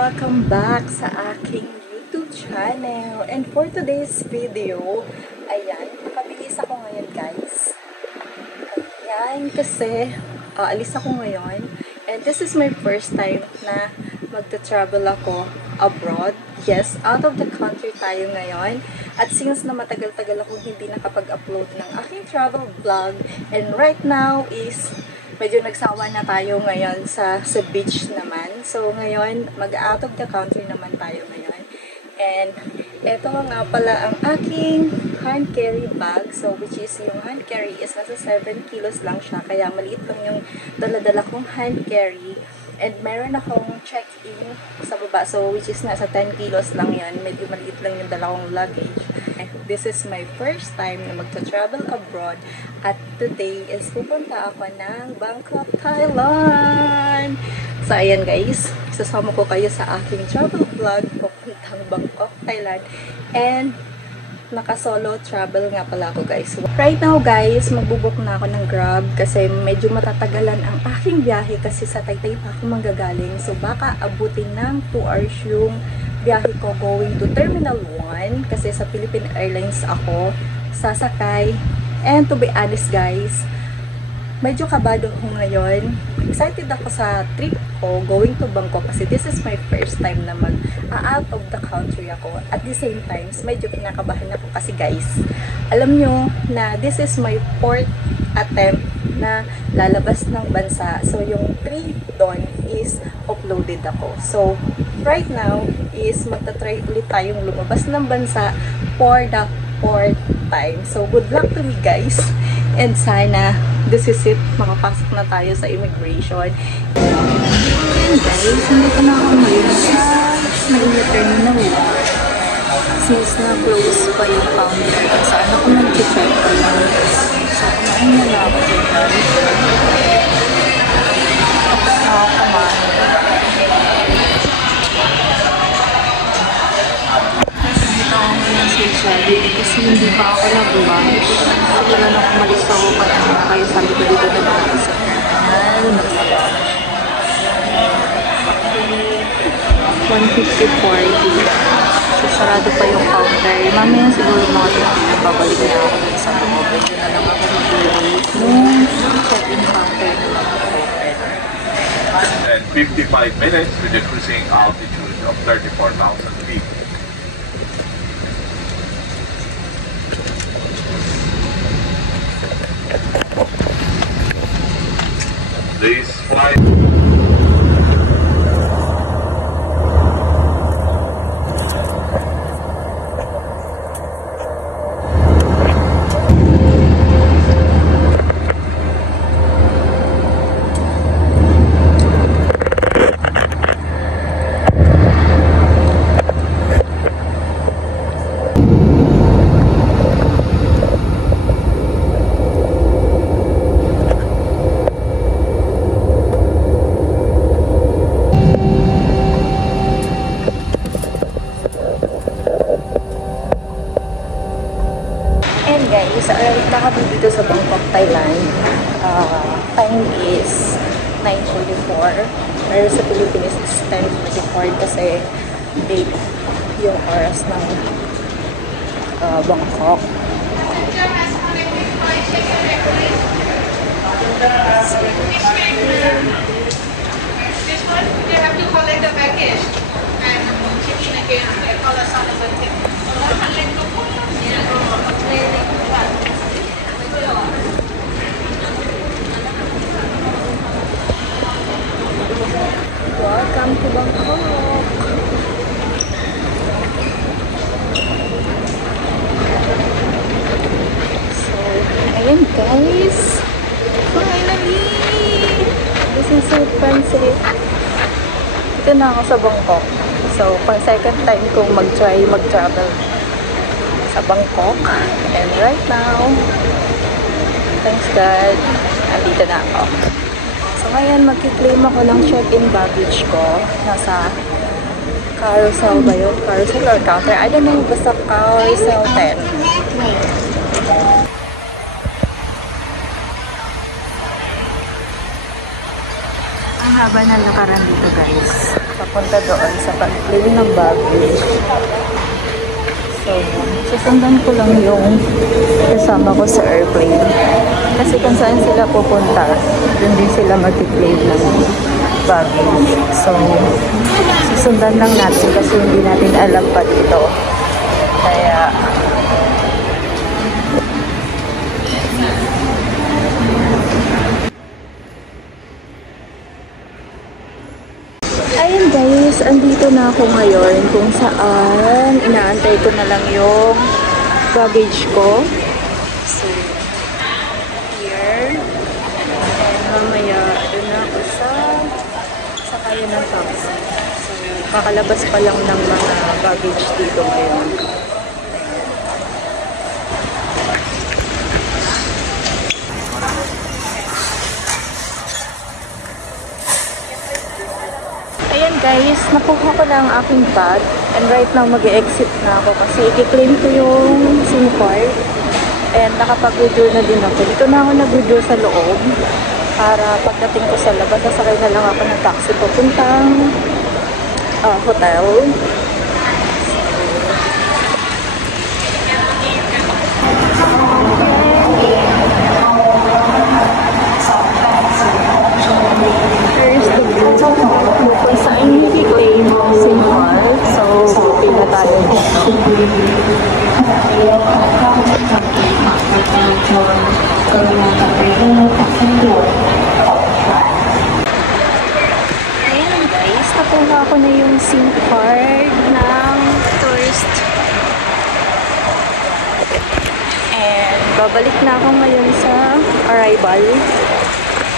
Welcome back sa aking YouTube channel. And for today's video, ayan, nakabihis ako ngayon guys. Ayan, kasi alis ako ngayon. And this is my first time na magta-travel ako abroad. Yes, out of the country tayo ngayon. At since na matagal-tagal akong hindi nakapag-upload ng aking travel vlog, and right now is medyo nagsawa na tayo ngayon sa beach naman. So, ngayon, mag-out of the country naman tayo ngayon. And, eto nga pala ang aking hand carry bag. So, which is yung hand carry is nasa 7 kilos lang siya. Kaya, maliit lang yung dala-dala kong hand carry. And, meron akong check-in sa baba. So, which is nasa 10 kilos lang yan. Medyo maliit lang yung dala kong luggage. This is my first time na magta-travel abroad. At today is pupunta ako ng Bangkok, Thailand. So, ayan guys. Sasama ko kayo sa aking travel vlog papuntang Bangkok, Thailand. And, naka-solo travel nga pala ako guys. Right now guys, magbubok na ako ng Grab kasi medyo matatagalan ang aking biyahe kasi sa Taytay pa ako manggagaling. So, baka abutin ng 2 hours yung biyahe ko going to Terminal 1 kasi sa Philippine Airlines ako sasakay. And to be honest guys, medyo kabado ako ngayon. Excited ako sa trip ko going to Bangkok kasi this is my first time na mag-out of the country ako. At the same time, medyo kinakabahan ako kasi guys, alam nyo na this is my 4th attempt na lalabas ng bansa. So, yung 3 doon is uploaded ako. So, right now is magta-try ulit tayong lumabas ng bansa for the 4th time. So, good luck to me guys. And sana, this is it. Makapasok na tayo sa immigration. And guys, hindi ko na ako ngayon sa Manila Terminal. Since na-close pa yung counter, saan ako nag-check pa lang. So, kumain na lang ako dyan guys. Kumain. Kasi hindi pa ako nag-lunch. Wala na kumalis ako kaya sabi ko dito na lang sa terminal. 150-40. So, sarado pa yung counter. Mamaya siguro mga babalik na ako sa loob. Medyo na lang ako mag-wait nung check-in counter na lang ako. And 55 minutes with a cruising altitude of 34,000 feet. This flight guys, arrive na kami dito sa Bangkok, Thailand. Time is 9:44. Pero sa Pilipinas is 10:44 kasi 8 yung oras ng Bangkok. This one, they have to collect the package and check in again. They call us on the ticket. Welcome to Bangkok! So, ayan guys! Finally! This is so fancy! Ito na ako sa Bangkok. So, pang second time kong mag-travel sa Bangkok. And right now, thanks God, andito na ako. So, ngayon, magki-claim ako ng check-in baggage ko. Nasa carousel ba yun? Carousel or counter? I don't know, basta carousel 10. Ang haba ng lakaran dito guys. Papunta doon sa pag-claim ng baggage. So, susundan ko lang yung kasama ko sa airplane. Kasi kung saan sila pupunta, doon din sila mag-claim ng baggage. So, susundan lang natin kasi hindi natin alam pa dito. Kaya, ayun guys, andito na ako ngayon kung saan inaantay ko na lang yung baggage ko. So, here. And mamaya, doon na ako sa sakayan ng taxi. So, kakalabas pa lang ng mga baggage dito ngayon. Ayan guys, nakuha ko na ang aking bag and right now mag-e-exit na ako kasi i-claim ko yung SIM card and nakapag-withdraw na din ako. Dito na ako nag-withdraw sa loob para pagdating ko sa labas, sasakay na lang ako ng taxi papuntang hotel. Kung saan i-claim SIM card. So, okay na tayo. Ayan guys, nakuha ko na yung SIM card ng tourist. And babalik na ako ngayon sa arrival.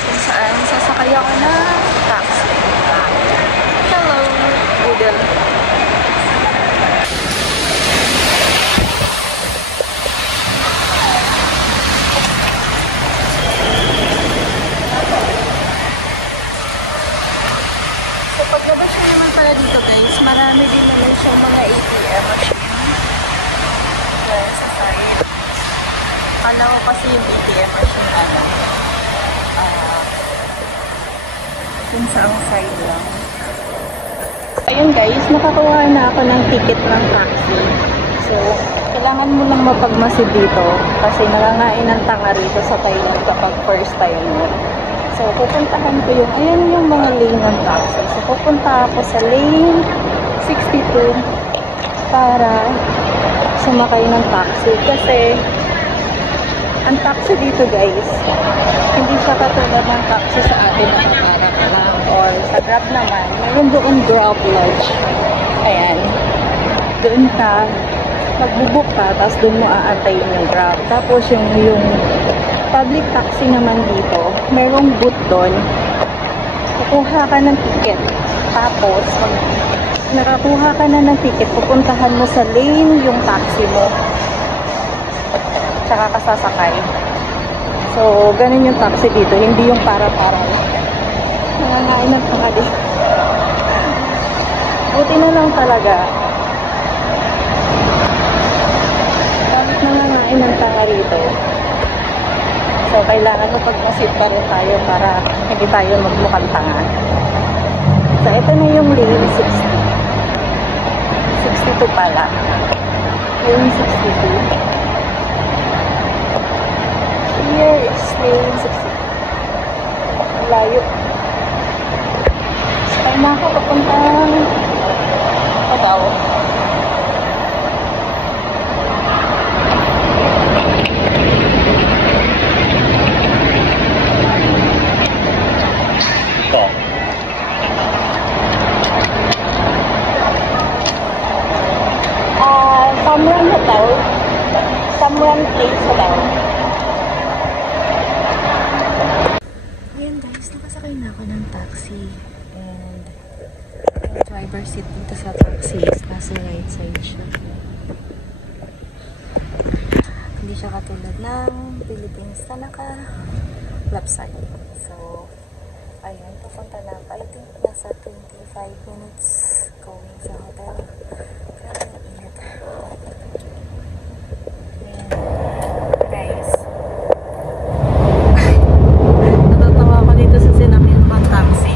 Kung saan sasakay ako na taxi. Hello, Google. So, paglabas siya naman pala dito guys, marami din naman siya mga ATM machine. Dahil sa side. Kala ko kasi yung ATM machine kung saan side lang. Ayun guys, nakakuha na ako ng ticket ng taxi. So, kailangan mo lang mapagmasid dito kasi nangangain ng tanga rito sa Thailand kapag first time mo. So, pupuntahan ko yung, ayan yung mga lane ng taxi. So, pupunta ako sa lane 62 para sumakay ng taxi. Kasi, ang taxi dito guys, hindi siya katulad ng taxi sa atin na kaparap lang. Or sa Grab naman, mayroon doon Grab Lodge. Ayan. Doon ka, magbubuk ka, tapos doon mo aantayin yung Grab. Tapos yung public taxi naman dito, mayroong booth doon. Kukuha ka ng ticket. Tapos, nakakuha ka na ng ticket, pupuntahan mo sa lane yung taxi mo. Tsaka ka sasakay. So, ganun yung taxi dito. Hindi yung para-para. Nangangain ng pangali. Buti na lang talaga. Bakit nangangain ng tanga rito? So, kailangan mo pagmasid pa rin tayo para hindi tayo magmukhang tanga. So, ito na yung lane 60. 62 pala. Lane 62. Here is lane 60. Layo. Sakay na ako papuntang Pagao. Samran Hotel. Samran Place Hotel. Ayan guys, nakasakay na ako ng taxi. And yung driver seat dito sa taxi is nasa right side siya. Hindi siya katulad ng Philippines na naka left side. So, ayan, papunta na ako. I think nasa 25 minutes going sa hotel. Grabe ang init. Ayan. Guys. Natatawa ako dito sa sinakyan pang taxi.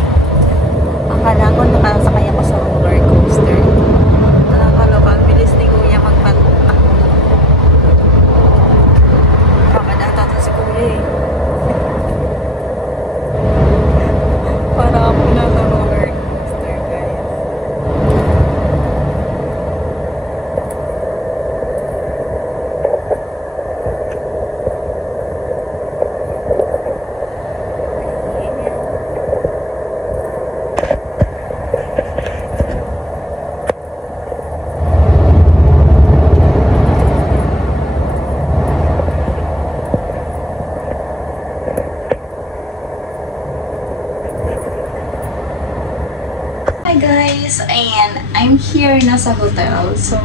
here na sa hotel. So,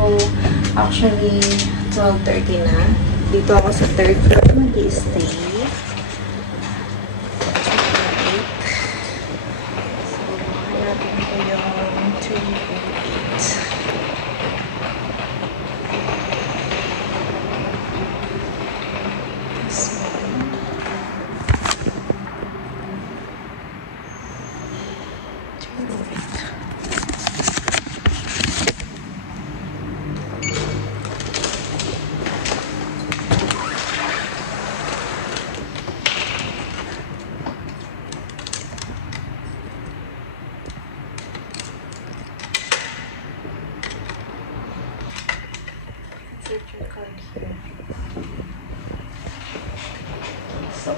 actually, 12:30 na. Dito ako sa 3rd floor mag-i-stay. So, hanapin ko yung 308. So,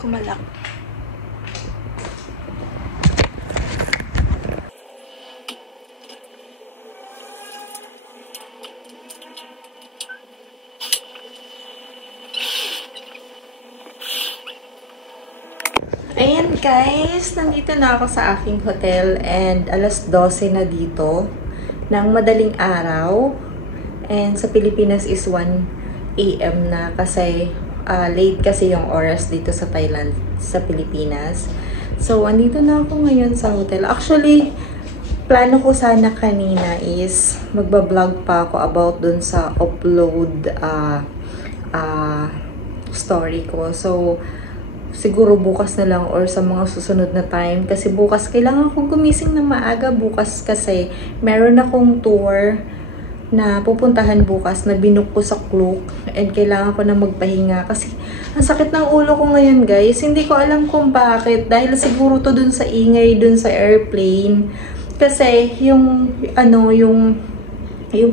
kumalak. Ayan guys, nandito na ako sa aking hotel and alas 12 na dito ng madaling araw. And sa Pilipinas is 1 AM na kasi late kasi yung oras dito sa Thailand, sa Pilipinas. So, andito na ako ngayon sa hotel. Actually, plano ko sana kanina is magbablog pa ako about dun sa upload story ko. So, siguro bukas na lang or sa mga susunod na time. Kasi bukas, kailangan kong gumising ng maaga bukas kasi meron akong tour na pupuntahan bukas na binook ko sa Klook and kailangan ko na magpahinga kasi ang sakit ng ulo ko ngayon guys. Hindi ko alam kung bakit dahil siguro to dun sa ingay dun sa airplane kasi yung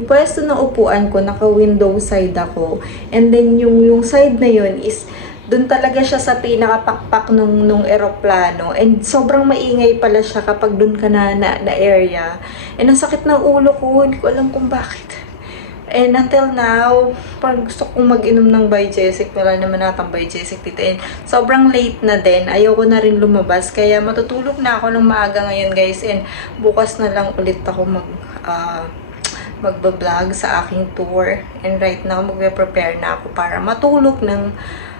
pwesto ng upuan ko naka window side ako and then yung side na yun is dun talaga siya sa pinakapakpak nung eroplano. And sobrang maingay pala siya kapag dun ka na area. And ang sakit ng ulo ko, hindi ko alam kung bakit. And until now, parang gusto kong mag-inom ng Biogesic. Wala naman natang Biogesic dito. And sobrang late na din. Ayoko na rin lumabas. Kaya matutulog na ako ng maaga ngayon guys. And bukas na lang ulit ako magbablog sa aking tour. And right now, magpe-prepare na ako para matulog ng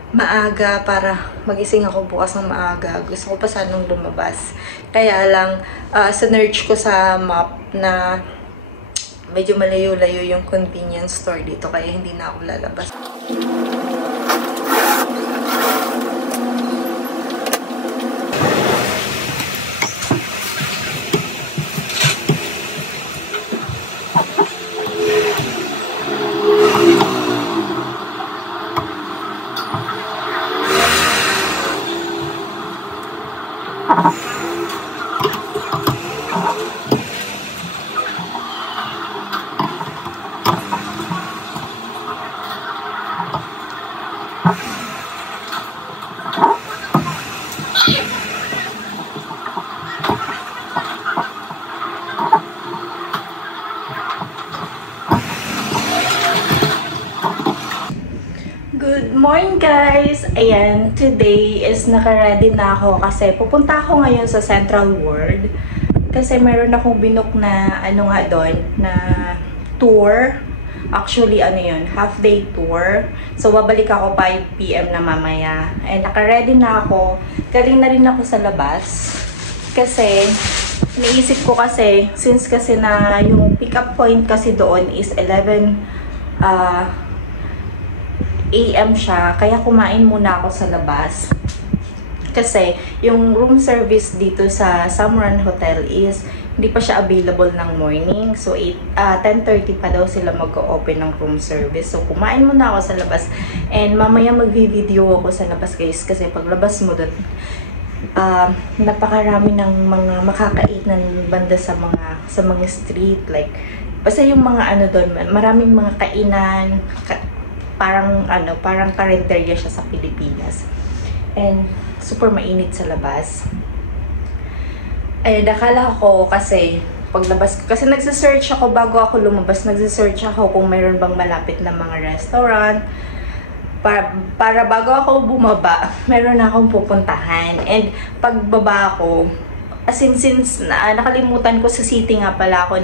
maaga para magising ako bukas ng maaga. Gusto ko pa sanang lumabas. Kaya lang, sinearch ko sa map na medyo malayo-layo yung convenience store dito. Kaya hindi na ako lalabas. Good morning guys! Ayan, today is naka-ready na ako kasi pupunta ako ngayon sa Central World kasi meron akong binook na doon na tour. Actually, yun, half-day tour. So, babalik ako 5 PM na mamaya. And naka-ready na ako. Galing na rin ako sa labas kasi naisip ko kasi, since kasi na yung pick-up point kasi doon is 11 AM siya, kaya kumain muna ako sa labas. Kasi yung room service dito sa Samran Hotel is hindi pa siya available ng morning. So 10:30 pa daw sila mag-open ng room service. So kumain muna ako sa labas and mamaya mag-video ako sa labas guys, kasi paglabas mo doon napakarami ng mga makakainan banda sa mga street, like basta yung mga ano doon, maraming mga kainan, parang karinderya siya sa Pilipinas. And super mainit sa labas. Eh, nakala ko kasi paglabas ko, kasi nagse-search ako bago ako lumabas, nagse-search ako kung mayroon bang malapit na mga restaurant para bago ako bumaba, meron na akong pupuntahan. And pagbaba ko, as in, since nakalimutan ko sa city nga pala ako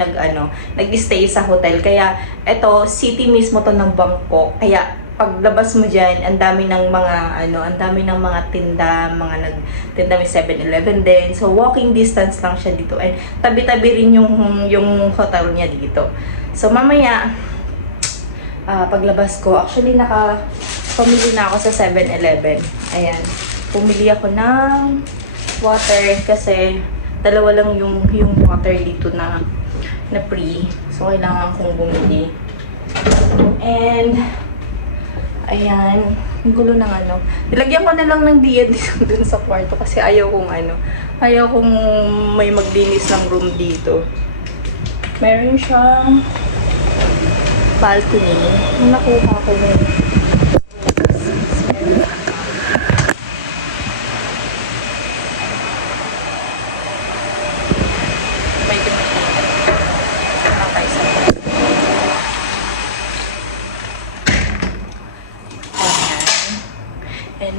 nag-stay sa hotel, kaya eto city mismo to ng Bangkok, kaya paglabas mo dyan, ang dami ng mga tinda, nagtinda, may 7-Eleven din. So, walking distance lang siya dito. And tabi-tabi rin yung hotel niya dito. So, mamaya, paglabas ko, actually, pumili na ako sa 7-Eleven. Ayan. Pumili ako ng water kasi dalawa lang yung water dito na free. So, kailangan kong bumili. And ayan, ang gulo ng nilagyan ko na lang ng diyan dun sa kwarto kasi ayaw kong may maglinis ng room dito. Meron siyang balcony. Yung nakuha ko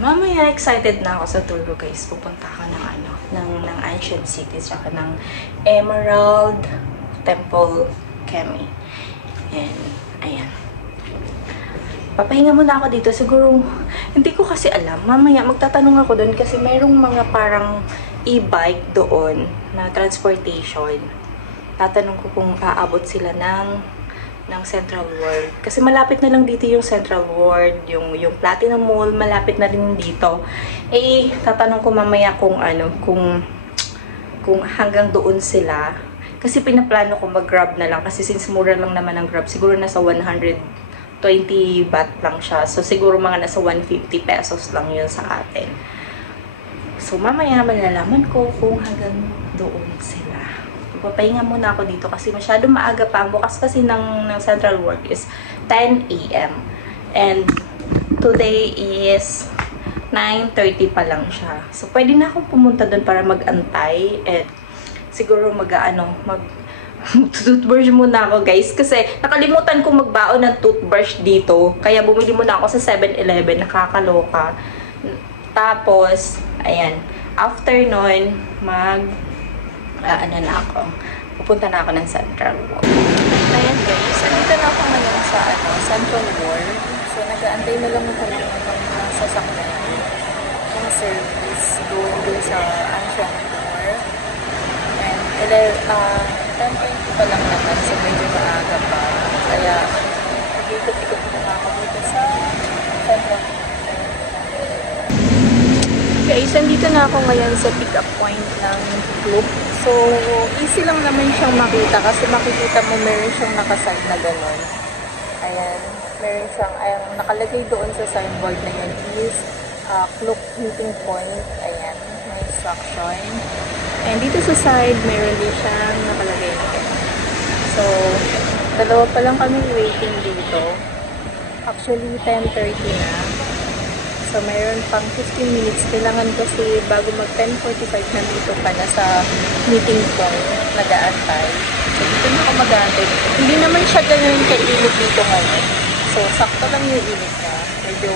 mamaya, excited na ako sa tour ko guys. Pupunta ako ng Ancient City, saka ng Emerald Temple Kemi. And ayan, papahinga muna ako dito. Siguro, hindi ko kasi alam. Mamaya, magtatanong ako doon kasi mayroong mga parang e-bike doon na transportation. Tatanong ko kung aabot sila ng Central World. Kasi malapit na lang dito yung Central World, yung Platinum Mall, malapit na rin dito. Eh, tatanong ko mamaya kung hanggang doon sila. Kasi pinaplano ko mag-grab na lang. Kasi since mura lang naman ang grab, siguro nasa 120 baht lang siya. So, siguro mga nasa 150 pesos lang yun sa atin. So, mamaya malalaman ko kung hanggang doon sila. Papahinga muna ako dito kasi masyado maaga pa. Ang bukas kasi ng Central World is 10 AM. And today is 9:30 pa lang siya. So, pwede na akong pumunta doon para mag-antay. At siguro toothbrush muna ako guys. Kasi nakalimutan kong magbaon ng toothbrush dito. Kaya bumili muna ako sa 7-Eleven. Nakakaloka. Tapos, ayan. After nun, pupunta na ako ng Central World. Ayan guys, andito na ako ngayon sa Central World. So, nag-aantay na lang ako ng sasakyan yung service doon sa Ancient World. And 10:20 pa lang naman, so medyo maaga pa. Kaya nag-ikot-ikot na ako dito sa Central World. Guys, andito na ako ngayon sa pick-up point ng Klook. So, easy lang naman siyang makita kasi makikita mo meron siyang nakasign na gano'n. Ayan, meron siyang, nakalagay doon sa signboard na yun is Klook meeting point. Ayan, may instruction. And dito sa side, meron din siyang nakalagay na gano'n. So, dalawa pa lang kami waiting dito. Actually, 10:30 na. So, mayroon pang 15 minutes. Kailangan kasi bago mag 10:45 nandito ka na sa meeting point, nag-aantay. So, dito na ako mag-aantay. Hindi naman siya ganun kainit dito ngayon. So, sakto lang yung init niya. Medyo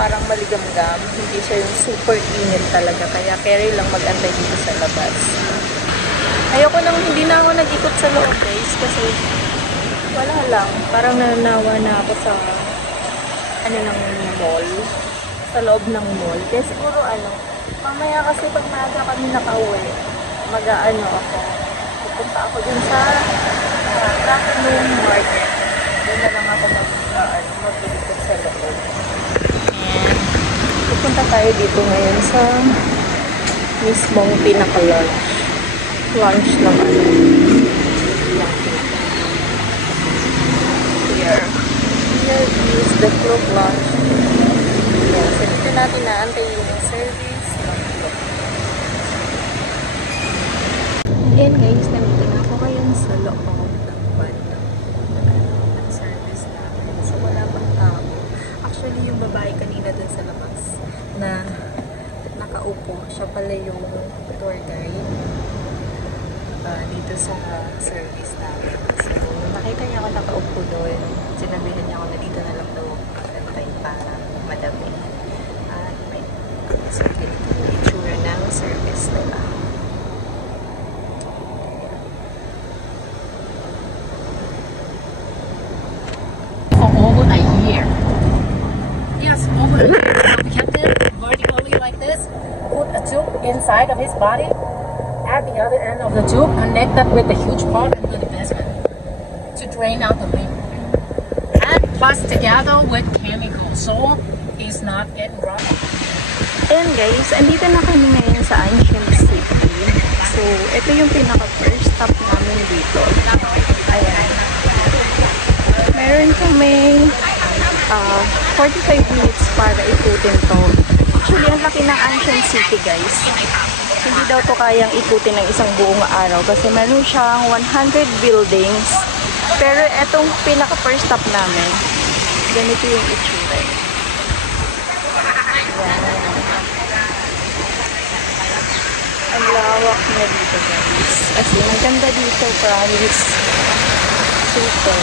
parang maligamgam. Hindi siya yung super init talaga. Kaya carry lang mag-antay dito sa labas. Ayoko nang hindi na ako nag-ikot sa loob guys. Kasi wala lang. Parang nananawa na ako sa ng mall. Sa loob ng mall. Kaya siguro mamaya kasi pag maaga kami nakauwi, ako. Pupunta ako dun sa Platinum Market. Doon na lang ako mag-ikot sa loob. And pupunta tayo dito ngayon sa mismong Pinaka Lodge. lunch naman. Here. Here is the clock lunch. Yes, so dito natin naantayin yung service ng clock. And guys, nandito na ako ngayon sa loob ng van ng service namin. So wala pang tao. Actually, yung babae kanina dun sa labas na nakaupo, siya pala yung tour guide dito sa service namin. So, nakita niya ako nakaupo doon. Sinabihan niya ako na dito na lang daw magantay para madami. At may so, ganito yung itsura ng service nila. For over a year. Yes, over a year. We kept him vertically like this, put a tube inside of his body, at the other end of the tube, connected with the huge part into the basement to drain out the lymph. And plus together with chemicals, so it's not getting dry. And guys, andito na kami ngayon sa Ancient City. So, ito yung pinaka-first stop namin dito. Ayan. Meron kami 45 minutes para ikutin to. Actually, ang laki ng Ancient City, guys. Hindi daw to kayang ikutin ng isang buong araw kasi meron siyang 100 buildings. Pero etong pinaka-first stop namin, ganito yung itsura. Ang lawak niya dito, guys. As in, ang ganda dito, promise. Super.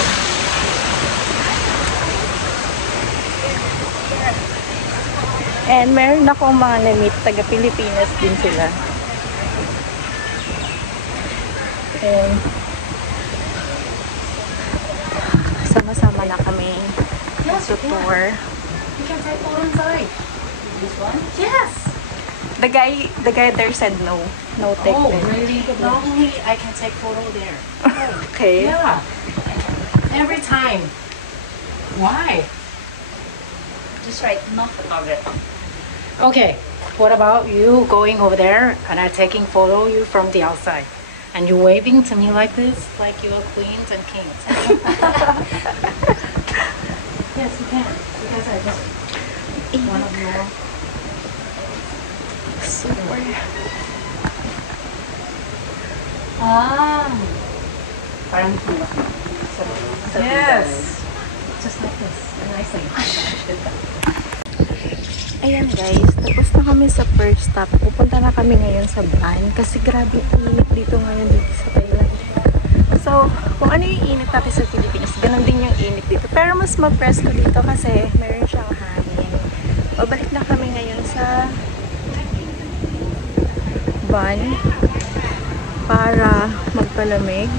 And meron akong mga na-meet, taga-Pilipinas din sila. And sama-sama na kami sa tour. You can take photo inside. This one? Yes. The guy there said no take Oh, there. really? Normally, I can take photo there. Okay. Yeah. Every time. Why? Just write no photography. Okay. What about you going over there and I'm taking photo you from the outside? And you waving to me like this, like you are queens and kings. Yes, you can. Because I just one of your Super. parang yes. Just like this. Nicely. Ayan guys, tapos na kami sa first stop. Pupunta na kami ngayon sa van kasi grabe init dito ngayon dito sa Thailand. So, kung ano yung init natin sa Pilipinas, ganun din yung init dito. Pero mas ma-presko dito kasi meron siyang hangin. Babalik na kami ngayon sa van para magpalamig.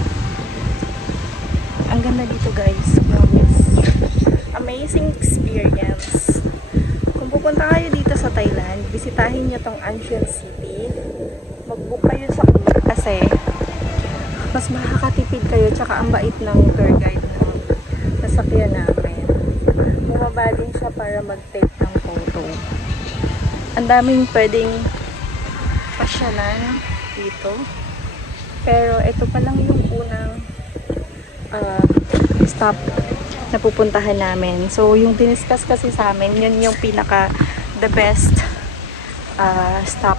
Ang ganda dito guys, promise. Amazing experience. Kung pupunta kayo dito sa Thailand, bisitahin nyo tong Ancient City. Mag-book kayo sa Klook kasi mas makakatipid kayo, tsaka ang bait ng tour guide ng nasakyan namin. Bumaba din siya para mag-take ng photo. Ang daming pwedeng pasyalan dito. Pero ito pa lang yung unang stop na pupuntahan namin. So, yung diniscuss kasi sa amin, yun yung pinaka the best stop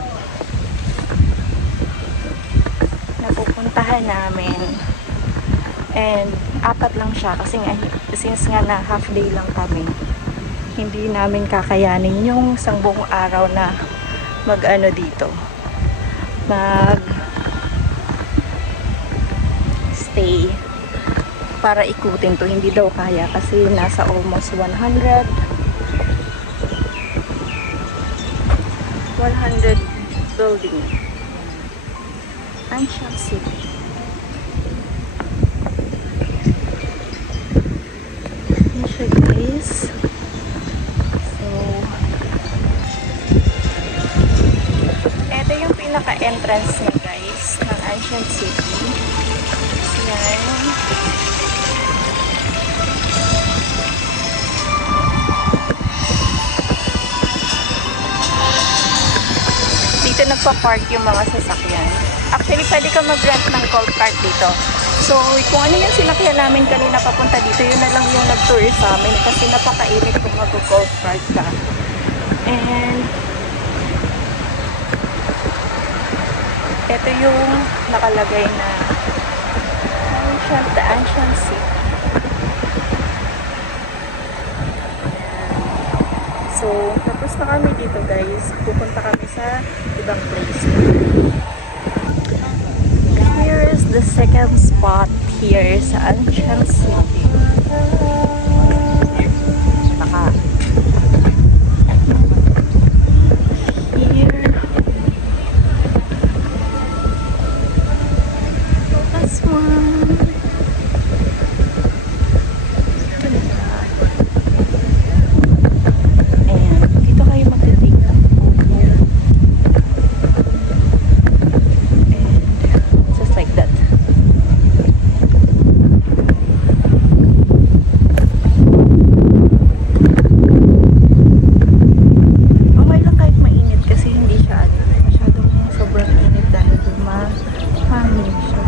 na pupuntahan namin. And 4 lang siya kasi nga, since nga na half day lang kami, hindi namin kakayanin yung isang buong araw na mag-ano dito. Mag-stay para ikutin to. Hindi daw kaya kasi nasa almost 100 building. Ancient City. Yan siya guys. So, eto yung pinaka-entrance niya guys ng Ancient City. Yan. Dito nagpa-park yung mga sasakyan. Actually, pwede ka mag-rent ng golf cart dito. So, kung ano yung sinakyan namin kanina papunta dito, yun na lang yung nag-tour sa amin kasi napakainit kung mag-golf cart ka. And ito yung nakalagay na the ancient sea. So, tapos na kami dito guys. Pupunta kami sa ibang place. Here is the second spot here sa Ancient City. Baka here. This one. And dito kayo magtitig ng photo. And just like that. Okay lang kahit mainit kasi hindi siya masyadong sobrang init dahil mahangin siya.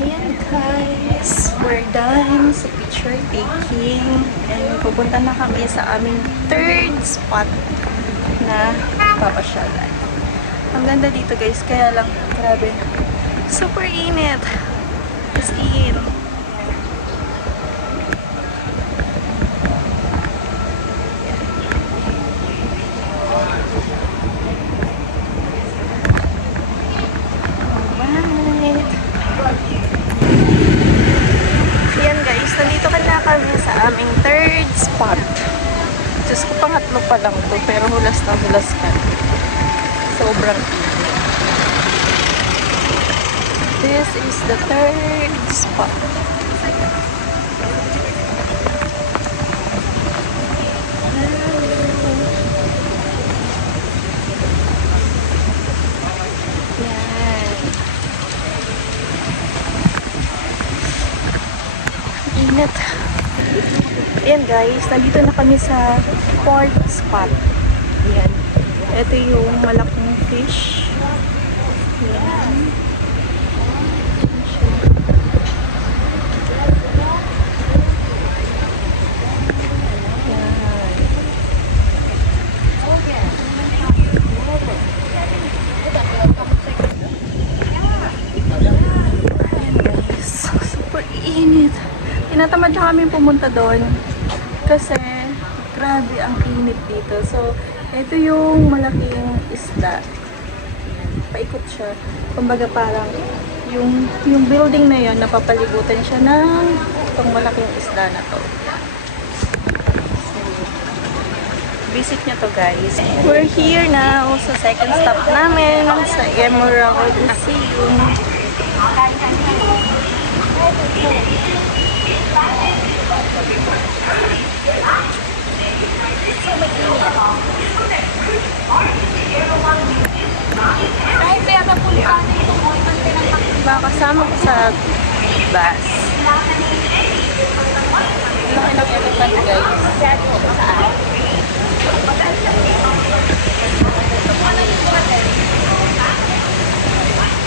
Ayan guys, we're done sa picture taking and pupunta na kami sa aming third spot na papasyalan. Ang ganda dito guys, kaya lang grabe, super init. As in. Alright. Yan guys, nandito ka na kami sa aming third spot. Diyos ko, pangatlo pa lang to, pero hulas na hulas ka. Sobrang init. This is the third spot. Init. Ayan guys, nandito na kami sa fourth spot. Ayan. Ito yung malaking fish. Ayan. Init. Tinatamad na kami pumunta doon kasi grabe ang init dito. So, ito yung malaking isda. Ayan, paikot siya. Kumbaga parang yung building na yon napapalibutan siya ng itong malaking isda na to. So, visit nyo to guys. We're here now sa second stop namin sa Emerald Museum. Kasama ko sa bus. Laki ng elephant guys.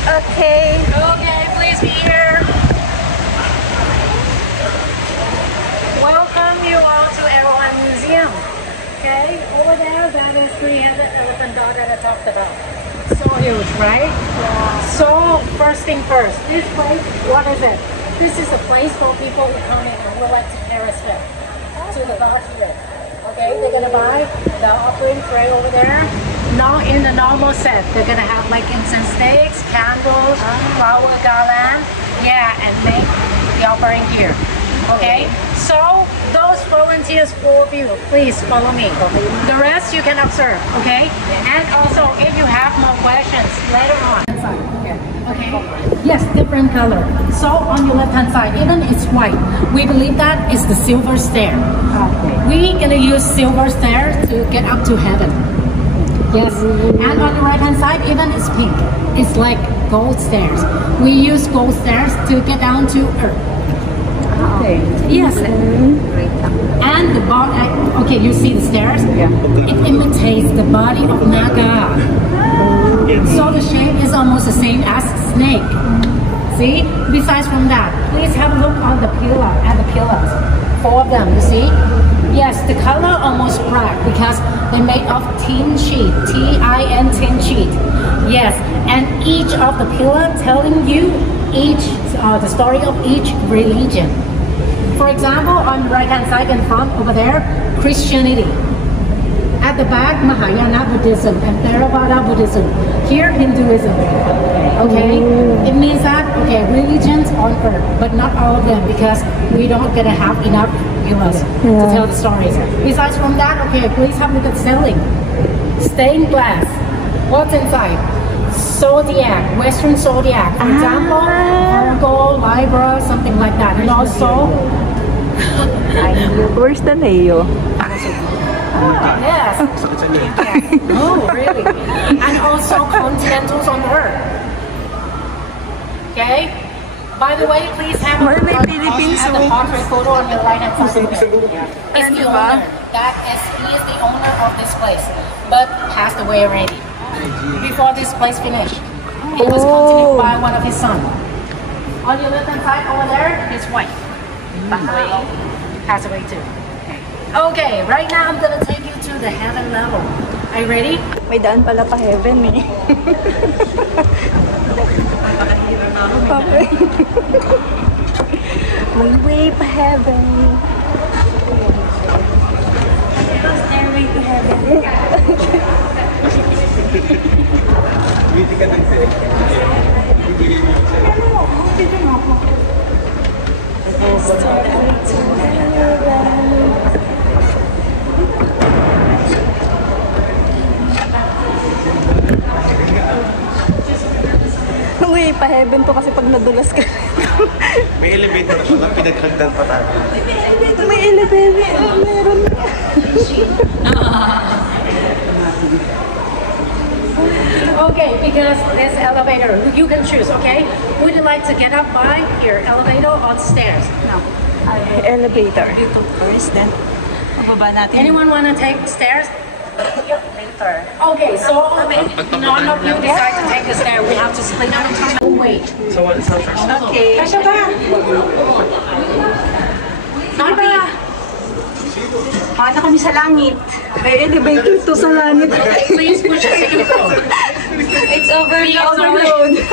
Okay. Okay, please be here. Welcome you all to Erewhon Museum. Okay, over there, that is the elephant dog that I talked about. So huge, right? Yeah. So, first thing first, this place, what is it? This is a place for people who come in and would like to pay respect to the god here. Okay, they're gonna buy the offering tray over there. Not in the normal set. They're gonna have like incense sticks, candles, flower garland, yeah, and make the offering here. Okay, so those volunteers, 4 of you, please follow me. The rest you can observe, okay? And also, if you have more questions later on. Okay, yes, different color. So on your left hand side, even it's white, we believe that is the silver stair. We're gonna use silver stair to get up to heaven. Yes, and on the right hand side, even it's pink. It's like gold stairs. We use gold stairs to get down to earth. Okay. Yes. And the body, okay, you see the stairs? Yeah. It imitates the body of Naga. So the shape is almost the same as snake. See? Besides from that, please have a look on the pillar, at the pillars. 4 of them, you see? Yes, the color almost black because they made of tin sheet, T-I-N, tin sheet. Yes, and each of the pillar telling you the story of each religion. For example, on the right-hand side in front over there, Christianity. At the back, Mahayana Buddhism and Theravada Buddhism. Here, Hinduism. Okay? It means that, okay, religions on earth, but not all of them because we don't gonna have enough viewers to tell the stories. Besides from that, okay, please have a look at selling. Stained glass. What's inside? Zodiac, Western Zodiac. For example, Virgo, Libra, something like that. And also, Where's the Leo? yes. Oh, really? And also continentals on Earth. Okay? By the way, please have a look at the portrait photo on your right hand side. It's the owner. He is the owner of this place, but passed away already. Before this place finished. It was continued by one of his sons. On your left hand side over there, his wife. Passed away too. Okay, right now I'm gonna take you to the heaven level. Are you ready? May daan pala pa heaven eh. Okay. May way pa heaven. Stairway to heaven. Uy, pa-heaven to kasi pag nadulas ka. May elevator na siya, pinagkagdan pa tayo. May elevator. Meron. Okay, because this elevator, you can choose, okay? Would you like to get up by your elevator or stairs? No. Elevator. Dito first, then mababa natin. Anyone want to take stairs? Later. Okay, so none of you decide to take the stair. We have to split up. Wait. So what's up first? Okay. Kasha ba? Diba? Paano kami sa langit? May elevator to sa langit. Please push the second floor. It's overload.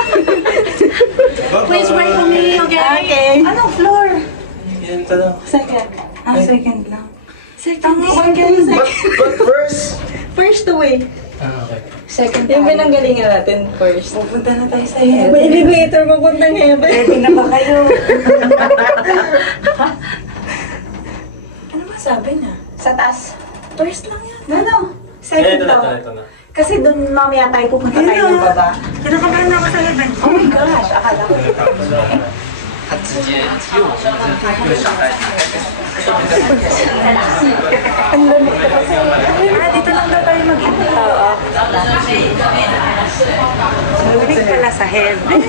Please wait for me, okay? Okay. Anong floor? Yan talaga. Second. Second lang. Second. But first! First away. Okay. Second. Yung pinanggalingan natin first. Pupunta na tayo sa heaven. May elevator papuntang heaven. Ready na ba kayo? Ano ba sabi na? Sa taas. First lang yan. No. Second to. Ito na. Kasi doon mamaya tayo pupunta tayo ng baba. Kinakabahan na ako sa heaven. Oh my gosh, akala ko. Ang lamig ka kasi. Dito lang daw tayo mag-ibig. Oo. Lamig pala sa heaven.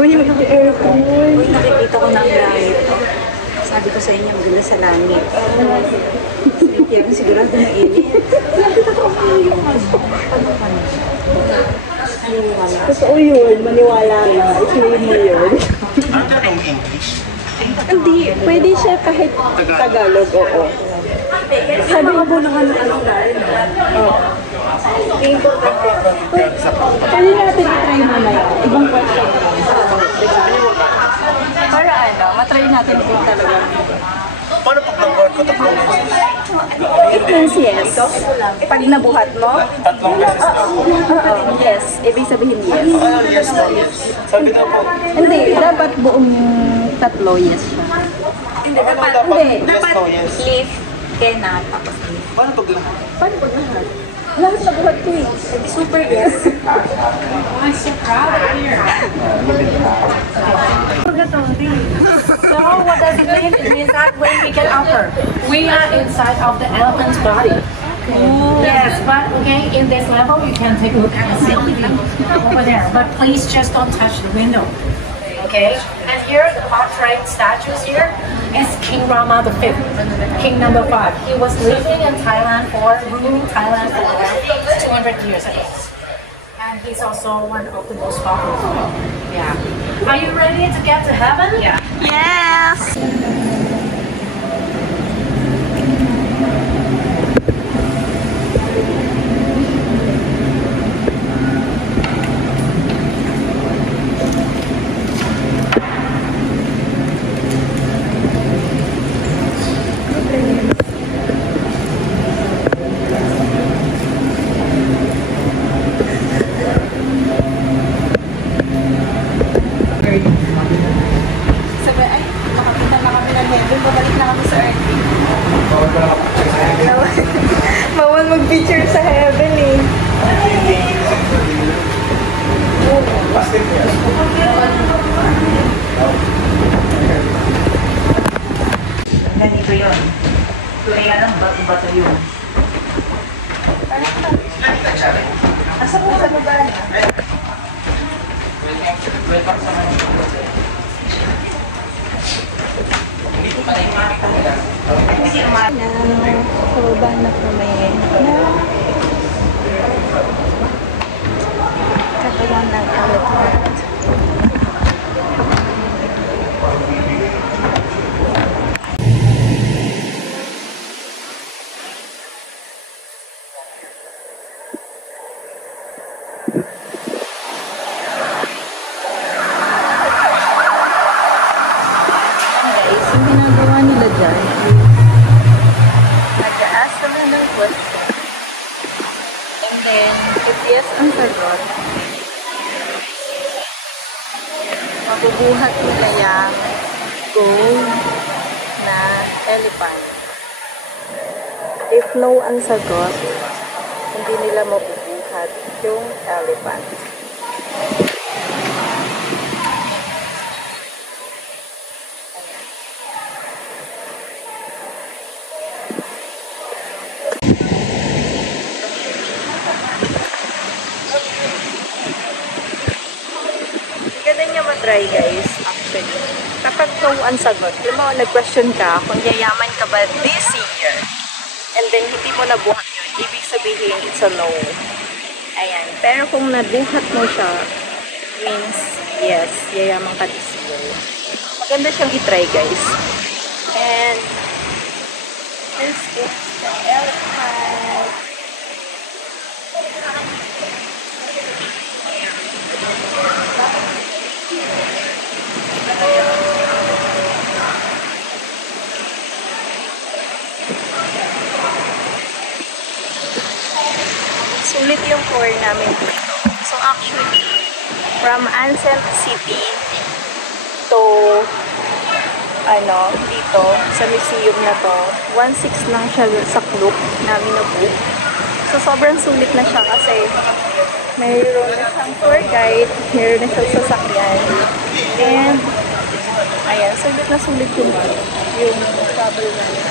Uy, mag-aircon. Uy, nakikita ko ng light. Sabi ko sa inyo, maganda sa langit. Kaya kung sigurado na init. Nakita ko yung totoo yun, maniwala na. Ismail mo yun. Ano ka itong English? Hindi, pwede siya kahit Tagalog, oo. Sabi nga po naman ng ano dahil. Oo. Pwede natin i-try mamaya. Ibang question na lang. Para ano, matry natin kung talaga. Paano pag nag-work ko tatlong beses? It means yes. Pag nabuhat mo? Tatlong beses daw po. Yes. Ibig sabihin yes. Ah, yes po, yes. Sabi daw po. Hindi, dapat buong tatlo yes siya. Hindi, dapat yes to, yes. Leave, kena, tapos leave. Paano pag lahat? Paano pag lahat? Lahat nabuhat ko eh. Super yes. I'm so proud of you. So what does it mean? It means that when we get upper, we are inside of the elephant's body. Yes, but okay, in this level you can take a look at the ceiling over there. But please just don't touch the window. Okay, and here the portrait statues here is King Rama the Fifth, King number 5. He was living in Thailand ruling Thailand for 200 years ago. And he's also one of the most popular. Yeah. Are you ready to get to heaven? Yeah. Yes! Sabi, ay, makapita na kami ng heaven, babalik na kami sa earth. Bawal mag-picture sa heaven eh. Ganito yun. Kaya lang, bato-bato yun. Asa po sa baba na? Sa baba na kami na katawan ng elephant. Ang ginagawa nila dyan, nag-a-ask sila ng question. And then, if yes ang sagot, mabubuhat nila yung gold na elephant. If no ang sagot, hindi nila mabubuhat yung elephant. Ganda niya matry guys, actually. Kapag no ang sagot, yung mga nag-question ka kung yayaman ka ba this year, and then hindi mo nabuhat yun, ibig sabihin it's a no. Ayan. Pero kung nabuhat mo siya, means yes, yayaman ka this year. Maganda siyang itry guys. And this is the elephant. Sulit yung tour namin dito. So actually, from Ancent City to dito sa museum na to, 1.6 lang siya sa club namin na book. So sobrang sulit na siya kasi mayroon na siyang tour guide, mayroon na siyang sasakyan. And ayan, sulit na sulit yung travel namin.